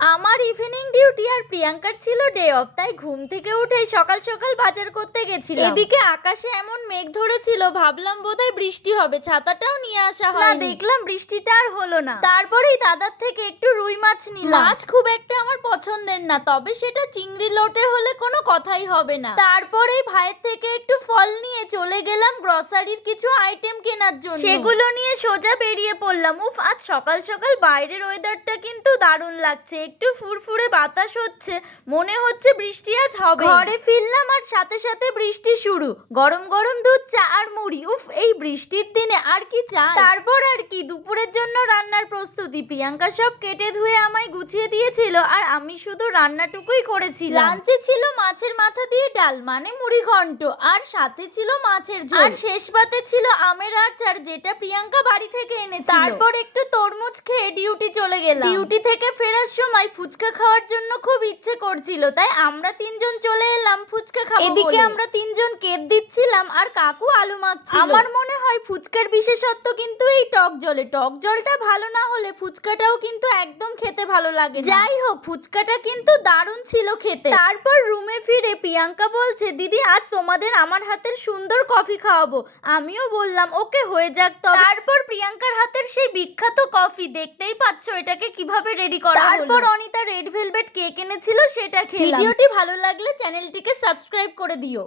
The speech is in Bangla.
আমার ইভিনিং ডিউটি আর প্রিয়াঙ্কার ছিল ডে অফ, তাই ঘুম থেকে উঠেই সকাল সকাল বাজার করতে গেছিলাম। এদিকে আকাশে এমন মেঘ ধরেছিল, ভাবলাম বোধহয় বৃষ্টি হবে, ছাতাটাও নিয়ে আসা হয় না, দেখলাম বৃষ্টিটা আর হলো না। তারপরেই দাদার থেকে একটু রুই মাছ নিলাম। মাছ খুব একটা আমার পছন্দের না, তবে সেটা চিংড়ি লোটে হলে কোনো কথাই হবে না। তারপরেই ভাইয়ের থেকে একটু ফল নিয়ে চলে গেলাম গ্রসারির কিছু আইটেম কেনার জন্য। সেগুলো নিয়ে সোজা বেরিয়ে পড়লাম। উফ, আজ সকাল সকাল বাইরের ওয়েদারটা কিন্তু দারুণ লাগছে, একটু ফুরফুরে বাতাস হচ্ছে, মনে হচ্ছে বৃষ্টি আজ হবে। ঘরে ফিরলাম আর সাথে সাথে বৃষ্টি শুরু। গরম গরম দুধ, চা আর মুড়ি। উফ, এই বৃষ্টির দিনে আর কি চাই। তারপর আর কি, দুপুরের জন্য রান্নার প্রস্তুতি। প্রিয়াঙ্কা সব কেটে ধুয়ে আমায় গুছিয়ে দিয়েছিল আর আমি শুধু রান্নাটুকুই করেছিলাম। লাঞ্চে ছিল মাছের মাথা দিয়ে ডাল, মানে মুড়ি ঘন্ট, আর সাথে ছিল মাছের ঝোল, আর শেষ পাতে ছিল আমের আচার, যেটা প্রিয়াঙ্কা বাড়ি থেকে এনেছিল। তারপর একটু তরমুজ খেয়ে ডিউটি চলে গেলাম। ডিউটি থেকে ফেরার সময় ফুচকা খাওয়ার জন্য খুব ইচ্ছে করছিল, তাই আমরা তিনজন চলে এলাম ফুচকা খাবো। এদিকে আমরা তিনজন কেক দিচ্ছিলাম আর কাকু আলু মাখছিল। আমার মনে হয় ফুচকার বিশেষত্ব কিন্তু এই টক জলে। টক জলটা ভালো না হলে ফুচকাটাও কিন্তু একদম খেতে ভালো লাগে। যাই হোক, ফুচকাটা কিন্তু দারুণ ছিল খেতে। তারপর রুমে ফিরে প্রিয়াঙ্কা বলছে, দিদি আজ তোমাদের আমার হাতের সুন্দর কফি খাওয়াবো। আমিও বললাম ওকে, হয়ে যাক। তারপর প্রিয়াঙ্কার হাতের সেই বিখ্যাত কফি, দেখতেই পাচ্ছ এটাকে কিভাবে রেডি করা হলো। তারপর অনিতা রেড ভেলভেট কেক এনেছিল, সেটা খেলাম। ভিডিওটি ভালো লাগলে চ্যানেলটিকে সাবস্ক্রাইব করে দিও।